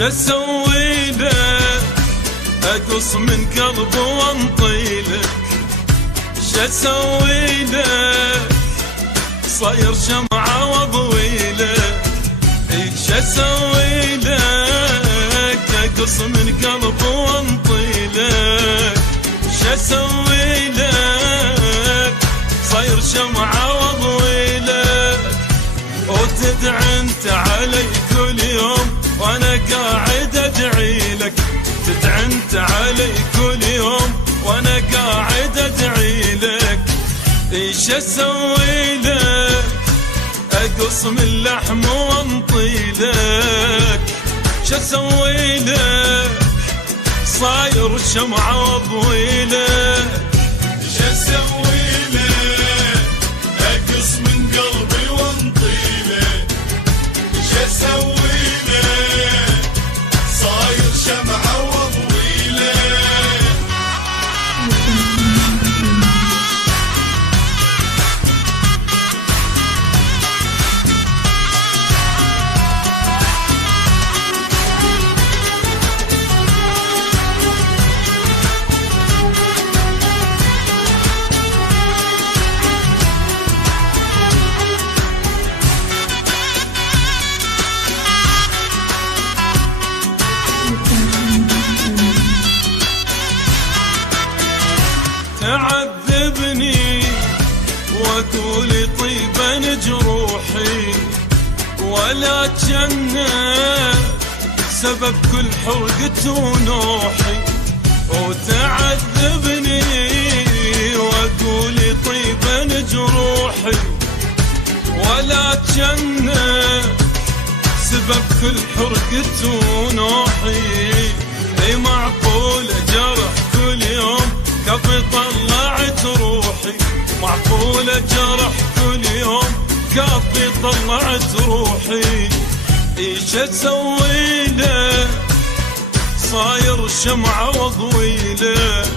شسوي لك اقص من قلبي وانطيلك، شسوي لك صاير شمعة واضويلك، شسوي لك اقص من قلبي وانطيلك، شسوي لك صاير شمعة واضويلك، وتدعي انت علي كل يوم وانا قاعد ادعي لك، تدعي انت علي كل يوم وانا قاعد ادعي لك، ايش اسوي لك اقص من لحم وانطيلك، ايش اسوي لك صاير شمعة واضويلك، ايش اسوي لك اقص من قلبي وانطيلك، ايش اسوي لك صاير شمعة واضويلك. تعذبني وتقولي طيبا جروحي، ولا تجنى سبب كل حرقة ونوحي، وتعذبني وتقولي طيبا جروحي، ولا تجنى سبب كل حرقة ونوحي، اي معقول جرح كل يوم كفي طلعت روحي، معقولة جرح كل يوم كفي طلعت روحي، ايش اسوي لك صاير شمعة واضويلك،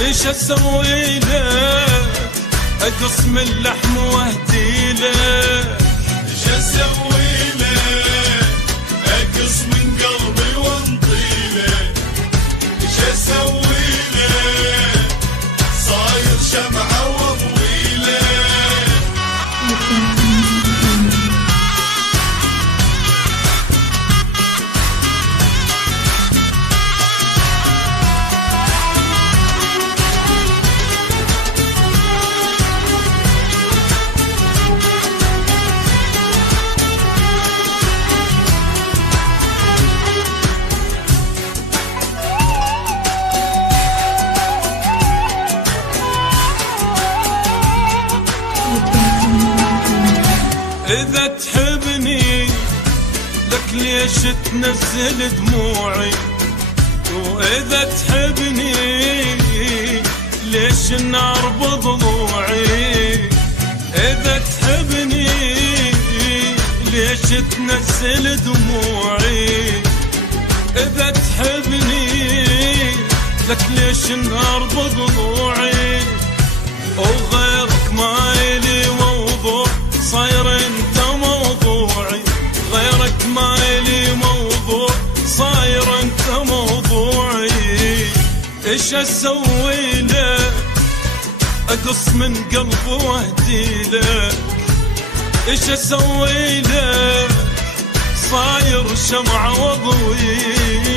ايش اسوي لك اقص من لحم واهديلك، ايش اسوي لك اقص من قلبي وانطيلك، ايش اسوي لك صاير شمعة واضويلك. إذا تحبني لك ليش تنزل دموعي، وإذا تحبني ليش النار بضلوعي، إذا تحبني ليش تنزل دموعي، إذا تحبني لك ليش النار بضلوعي، وغيرك ما إلي موضوع صاير انت موضوعي، غيرك ما إلي موضوع صاير انت موضوعي، ايش اسوي لك اقص من قلبي واهدي لك، ايش اسوي لك صاير شمعة واضويلك،